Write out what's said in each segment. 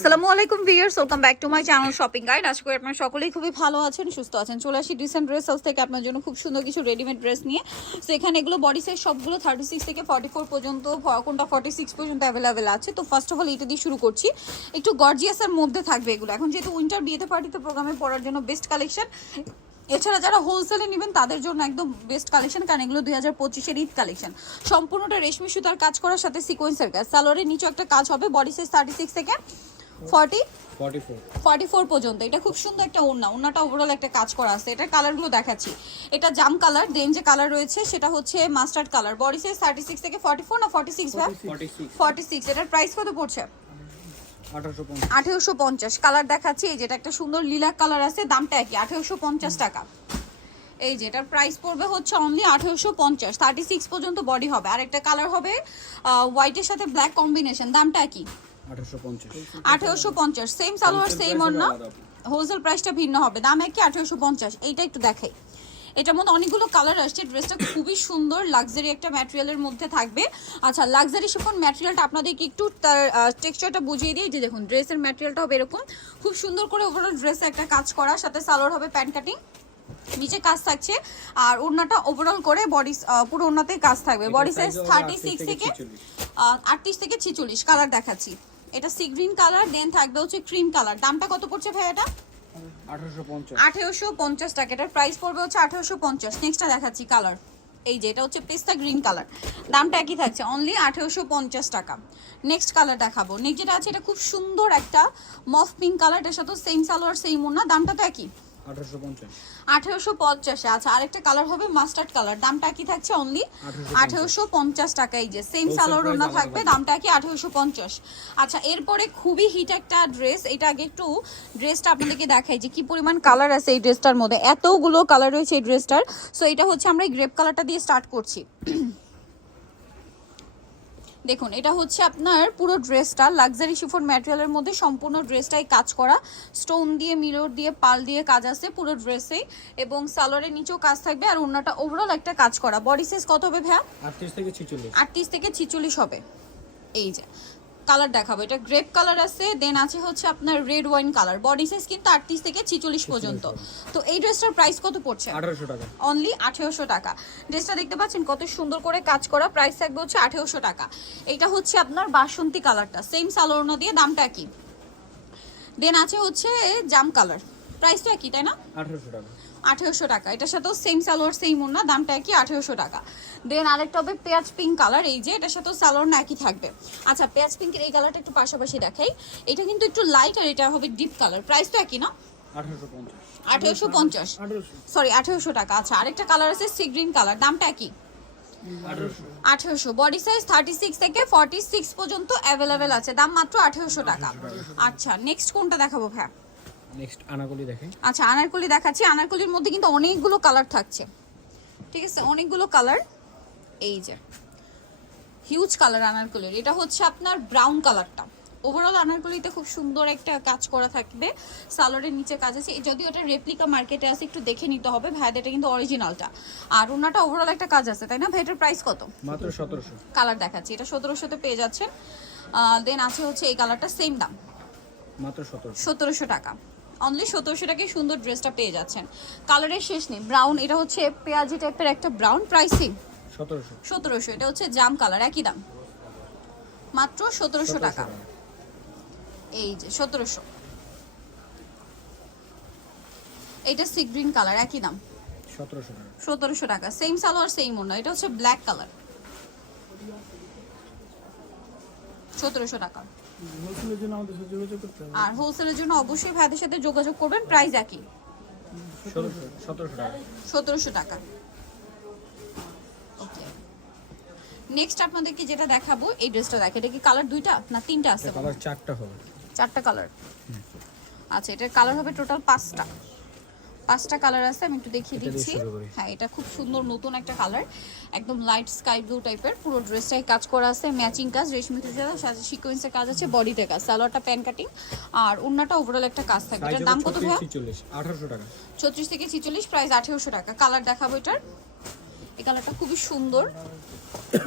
আসসালামু আলাইকুম viewers, welcome back to my channel shopping guide. আশা করি আপনারা সকলেই খুবই ভালো আছেন, সুস্থ আছেন। চলে আসি ডিসেন্ট ড্রেস হাউস থেকে আপনার জন্য খুব সুন্দর কিছু রেডিমেড ড্রেস নিয়ে। সো এখানে এগুলো বডি সাইজ সবগুলো 36 থেকে 44 পর্যন্ত, কোনটা 46 পর্যন্ত অ্যাভেলেবেল আছে। তো ফার্স্ট অফ অল এটা দিয়ে শুরু করছি, একটু গর্জিয়াসের মধ্যে থাকবে এগুলো। এখন যেহেতু উইন্টার বিয়েতে পার্টিতে প্রোগ্রামে পরার জন্য বেস্ট কালেকশন। এছাড়া যারা হোলসেলে নেবেন তাদের জন্য একদম বেস্ট কালেকশন, কারণ এগুলো 2025-এর ঈদ কালেকশন। সম্পূর্ণটা রেশমি সুতার কাজ করার সাথে সিকোয়েন্সের কাজ। সালোয়ারের নিচে একটা কাজ হবে। বডি সাইজ 36 থেকে 44 পর্যন্ত। এটা খুব সুন্দর একটা ওড়নাটা ওভারঅল একটা কাজ করা আছে। এটার কালারগুলো দেখাচ্ছি। এটা জাম কালার, দেন যে কালার রয়েছে সেটা হচ্ছে মাস্টার্ড কালার। বডি সাইজ 36 থেকে 44 না 46 ভাই? 46। এটার প্রাইস কত পড়ছে? 1850। কালার দেখাচ্ছি, এই যেটা একটা সুন্দর লিলাক কালার আছে, দামটা একই 1850 টাকা। এই যে এটার প্রাইস পড়বে হচ্ছে অনলি 1850। 36 পর্যন্ত বডি হবে। আর একটা কালার হবে হোয়াইটের সাথে ব্ল্যাক কম্বিনেশন, দামটা কি? 1850। সেম সালোয়ার সেম ওড়না, হোলসেল প্রাইসটা ভিন্ন হবে, দাম একই 1850। এইটা একটু দেখাই। এটার মধ্যে অনেকগুলো কালার আসছে। ড্রেসটা খুবই সুন্দর, লাক্সারি একটা ম্যাটেরিয়ালের মধ্যে থাকবে। আচ্ছা, লাক্সারি শিফন ম্যাটেরিয়ালটা আপনাদেরকে একটু তার টেক্সচারটা বুঝিয়ে দিই। যে দেখুন ড্রেসের ম্যাটেরিয়ালটা হবে এরকম, খুব সুন্দর করে ওভারঅল ড্রেসে একটা কাজ করা, সাথে সালোয়ার হবে প্যান্ট কাটিং, নিচে কাজ থাকছে। আর ওড়নাটা ওভারঅল করে বডি পুরো ওড়নাতেই কাজ থাকবে। বডি সাইজ 36 থেকে 38 থেকে 46। কালার দেখাচ্ছি, এটা সি গ্রিন কালার, দেন থাকবে হচ্ছে ক্রিম কালার। দামটা কত পড়ছে ভাই? এটা 1850 টাকা। এটার প্রাইস পড়বে হচ্ছে 1850। নেক্সটটা দেখাচ্ছি কালার, এই যে এটা হচ্ছে পেস্তা গ্রিন কালার, দামটা একই থাকছে অনলি 1850 টাকা। নেক্সট কালার দেখাবো। নেক্সট যেটা আছে এটা খুব সুন্দর একটা মফ পিঙ্ক কালার, এটার সাথে সেম সালোয়ার সেম ওড়না, দামটা তো একই 1850। আচ্ছা, আরেকটা কালার হবে মাস্টার্ড কালার, দামটা কি থাকছে? অনলি 1850 টাকা। এই যে সেম সালোয়ার ওড়না থাকবে, দামটা কি 1850। আচ্ছা, এরপরে খুবই হিট একটা ড্রেস। এটা আগে একটু ড্রেসটা আপনাদেরকে দেখাই যে কি পরিমাণ কালার আছে এই ড্রেসটার মধ্যে। এতগুলো কালার রয়েছে এই ড্রেসটার। সো এটা হচ্ছে আমরা এই গ্রেপ কালারটা দিয়ে স্টার্ট করছি। দেখুন এটা হচ্ছে আপনার পুরো ড্রেসটা লাক্সারি শিফন ম্যাটেরিয়ালের মধ্যে, সম্পূর্ণ ড্রেসটাই কাজ করা, স্টোন দিয়ে, মিরর দিয়ে, পাল দিয়ে কাজ আছে পুরো ড্রেসে, এবং সালোয়ারের নিচেও কাজ থাকবে। আর ওড়নাটা ওভারঅল একটা কাজ করা। বডি সাইজ কত হবে ভাইয়া? 38 থেকে 46 হবে। এই যে কালার দেখাবো, এটা গ্রেপ কালার আছে, দেন আছে হচ্ছে আপনার red wine colour. Body size কিন্তু 38 থেকে 46 পর্যন্ত। তো এই ড্রেসটার প্রাইস কত পড়ছে? 1800 টাকা, অনলি 1800 টাকা। ড্রেসটা দেখতে পাচ্ছেন কত সুন্দর করে কাজ করা, প্রাইস থাকবে হচ্ছে 1800 টাকা। এটা হচ্ছে আপনার বাসন্তী কালারটা, সেম সালোয়ার দিয়ে, দামটা কি? দেন আছে হচ্ছে জাম কালার, প্রাইস তো একই তাই না? 1800 টাকা। 1800 টাকা। এটার সাথেও সেম সালোয়ার সেম ওড়না, দামটা কি? 1800 টাকা। দেন আরেকটা হবে পেঁয়াজ পিঙ্ক কালার, এই যে এটার সাথেও সালোয়ার না একই থাকবে। আচ্ছা, পেঁয়াজ পিঙ্কের এই কালারটা একটু পাশাপাশি দেখাই। এটা কিন্তু একটু লাইট, আর এটা হবে ডিপ কালার, প্রাইস তো একই না? 1850। সরি 1800 টাকা। আচ্ছা, আরেকটা কালার আছে সি গ্রিন কালার, দামটা কি? 1800। বডি সাইজ 36 থেকে 46 পর্যন্ত অ্যাভেলেবেল আছে, দাম মাত্র 1800 টাকা। আচ্ছা, নেক্সট কোনটা দেখাবো ভাই? নেক্সট আনারকলি দেখাই। আচ্ছা, আনারকলি দেখাচ্ছি। আনারকলির মধ্যে কিন্তু অনেকগুলো কালার থাকছে, ঠিক আছে, অনেকগুলো কালার। এই যে হিউজ কালার আনারকলির। এটা হচ্ছে আপনার ব্রাউন কালারটা। ওভারঅল আনারকলিতে খুব সুন্দর একটা কাজ করা থাকবে, সালোয়ারের নিচে কাজ আছে। যদিও এটা রেপ্লিকা মার্কেটে আছে, একটু দেখে নিতে হবে ভাইদের, এটা কিন্তু অরিজিনালটা। আর ওনাটা ওভারঅল একটা কাজ আছে তাই না ভাই? এটার প্রাইস কত? মাত্র 1700। কালার দেখাচ্ছি, এটা 1700-তে পেয়ে যাচ্ছেন। দেন আছে হচ্ছে এই কালারটা, সেম দাম মাত্র 1700 টাকা। অনলি 1700 টাকায় সুন্দর ড্রেসটা পেয়ে যাচ্ছেন। কালারের শেষ নেই। ব্রাউন, এটা হচ্ছে পেঁয়াজি টাইপের একটা ব্রাউন, প্রাইসিং 1700। এটা হচ্ছে জাম কালার, একই দাম মাত্র 1700 টাকা। এই যে 1700। এটা সি গ্রিন কালার, একই দাম 1700 টাকা। সেম সালোয়ার সেম ওড়না। এটা হচ্ছে ব্ল্যাক কালার, 1700 টাকা। আর হোলসেলের জন্য অবশ্যই ভাইদের সাথে যোগাযোগ করবেন, প্রাইস একই 1700 টাকা। ওকে, নেক্সট আপনাদেরকে যেটা দেখাবো এই ড্রেসটা দেখে। এটা কি কালার দুইটা না তিনটা আছে? কালার চারটা হবে। চারটা কালার। আচ্ছা, এটার কালার হবে টোটাল 5টা কালার আছে, আমি একটু দেখিয়ে দিচ্ছি। হ্যাঁ, এটা খুব সুন্দর নতুন একটা কালার, একদম লাইট স্কাই ব্লু টাইপের। পুরো ড্রেসটাই কাজ করা আছে, ম্যাচিং কাজ, রেশমি সাথে সিকোয়েন্সের কাজ আছে, বডিতে কাজ, সালোয়ারটা প্যান কাটিং, আর ওড়নাটা ওভারঅল একটা কাজ থাকবে। এটার দাম কত ভাইয়া? 1800 টাকা। 36 থেকে 46, প্রাইস 1800 টাকা। কালার দেখাবো এটার, এই কালারটা খুবই সুন্দর,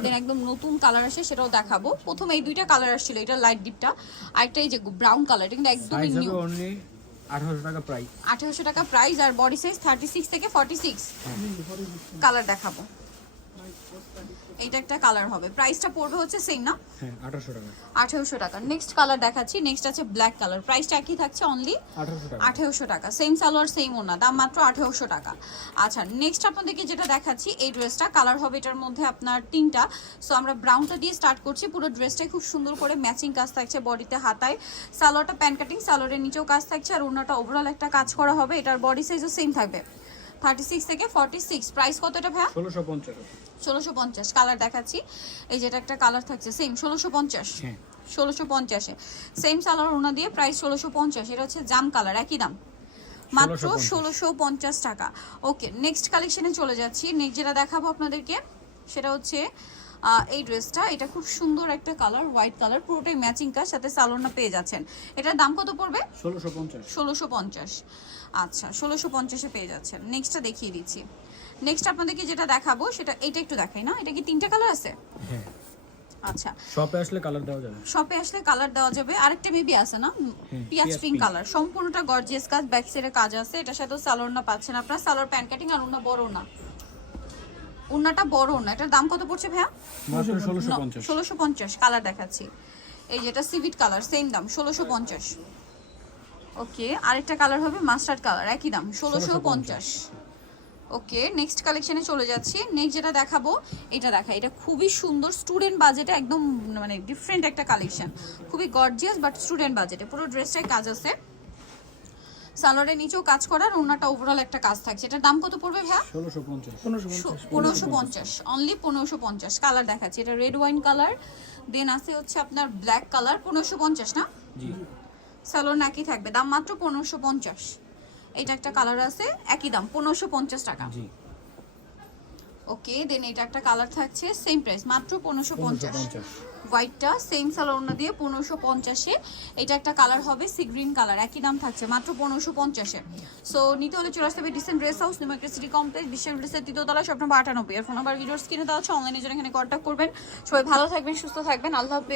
দেন একদম নতুন কালার আসে সেটাও দেখাবো। প্রথমে এই দুইটা কালার আসছিল, এটা লাইট ডিপটা, আরেকটা এই যে ব্রাউন কালার, এটা কিন্তু একদমই সাইজ নিউ। হবে অনলি 1800 টাকা প্রাইস। 1800 টাকা প্রাইস, আর বডি সাইজ 36 থেকে 46। কালার দেখাবো, এইটা একটা কালার হবে, প্রাইসটা পড়বে হচ্ছে সেম না? হ্যাঁ 1800 টাকা। 1800 টাকা। নেক্সট কালার দেখাচ্ছি, নেক্সট আছে ব্ল্যাক কালার, প্রাইসটা একই থাকছে অনলি 1800 টাকা। 1800 টাকা। সেম সালোয়ার সেম ওনা, দাম মাত্র 1800 টাকা। আচ্ছা নেক্সট আপনাদেরকে যেটা দেখাচ্ছি, এই ড্রেসটা কালার হবে এটার মধ্যে আপনার তিনটা। সো আমরা ব্রাউনটা দিয়ে স্টার্ট করছি। পুরো ড্রেসটাই খুব সুন্দর করে ম্যাচিং কাজ থাকছে বডিতে, হাতায়। সালোয়ারটা প্যান কাটিং, সালোয়ারের নিচেও কাজ থাকছে, আর ওনাটা ওভারঅল একটা কাজ করা হবে। এটার বডি সাইজও সেম থাকবে 36 থেকে 46। প্রাইস কত এটা ভাইয়া? 1650। 1650। কালার দেখাচ্ছি, এই যেটা একটা কালার থাকছে সেম 1650। হ্যাঁ 1650 এ সেম সালোয়ার ওনা দিয়ে প্রাইস 1650। এটা হচ্ছে জাম কালার, একই দাম মাত্র 1650 টাকা। ওকে নেক্সট কালেকশনে চলে যাচ্ছি। নেক্সট যেটা দেখাবো আপনাদেরকে সেটা হচ্ছে এই ড্রেসটা। এটা খুব সুন্দর একটা কালার, হোয়াইট কালার, পুরোটাই ম্যাচিং কাজ, সাথে সালোয়ারটা পেয়ে যাচ্ছেন। এটার দাম কত পড়বে? 1650। 1650। আচ্ছা 1650 এ পেয়ে যাচ্ছেন। নেক্সটটা দেখিয়ে দিচ্ছি। নেক্সট আপনাদেরকে যেটা দেখাবো সেটা এইটা একটু দেখাই না, এটা কি তিনটা কালার আছে? হ্যাঁ আচ্ছা শপে আসলে কালার দেওয়া যাবে। শপে আসলে কালার দেওয়া যাবে। আরেকটা মেবি আছে না, পিয়াজ পিঙ্ক কালার, সম্পূর্ণটা গর্জিয়াস কাজ, ব্যাক সাইডে কাজ আছে। এটার সাথে সালোয়ার না পাচ্ছেন আপনারা, সালোয়ার প্যান্ট কাটিং, আর ওন্না বড় না, ওন্নাটা বড় না। এটার দাম কত পড়ছে ভাইয়া? মাত্র 1650। 1650। কালার দেখাচ্ছি, এই যেটা সিভিট কালার, সেম দাম 1650। ওকে আরেকটা কালার হবে মাস্টার্ড কালার, একই দাম 1650। ওকে নেক্সট কালেকশনে চলে যাচ্ছি। নেক্সট যেটা দেখাবো এটা এটা খুবই সুন্দর, স্টুডেন্ট বাজেটে একদম মানে ডিফারেন্ট একটা কালেকশন, খুবই গর্জিয়াস বাট স্টুডেন্ট বাজেটে। পুরো ড্রেসটায় কাজ আছে, সালোয়ারের নিচেও কাজ করার, ওনাটা ওভারঅল একটা কাজ থাকছে। এটার দাম কত পড়বে ভাইয়া? 1650। 1550, অনলি 1550। কালার দেখাচ্ছি, এটা রেড ওয়াইন কালার, দেন আছে হচ্ছে আপনার ব্ল্যাক কালার। 1550 না? জি সালোয়ার নাকি থাকবে, দাম মাত্র 1550। এটা একটা কালার আছে, একই দাম 1550 টাকা। জি ওকে দেন এটা একটা কালার থাকছে, সেম প্রাইস মাত্র 1550। 1550। হোয়াইটটা সেম সালোয়ার দিয়ে 1550-এ। এটা একটা কালার হবে সি গ্রিন কালার, একই দাম থাকছে মাত্র 1550-এ। সো নিতে হলে চলে আসতে হবে dissent dress house, new market city complex, বিশ্বের ড্রেসের তৃতীয় তলা, শপ নম্বর 98। এর ফোন নাম্বার ভিডিওর স্ক্রিনে দেওয়া আছে, অনলাইনে জন্য এখানে কন্ট্যাক্ট করবেন। সবাই ভালো থাকবেন, সুস্থ থাকবেন, আল্লাহ হাফেজ।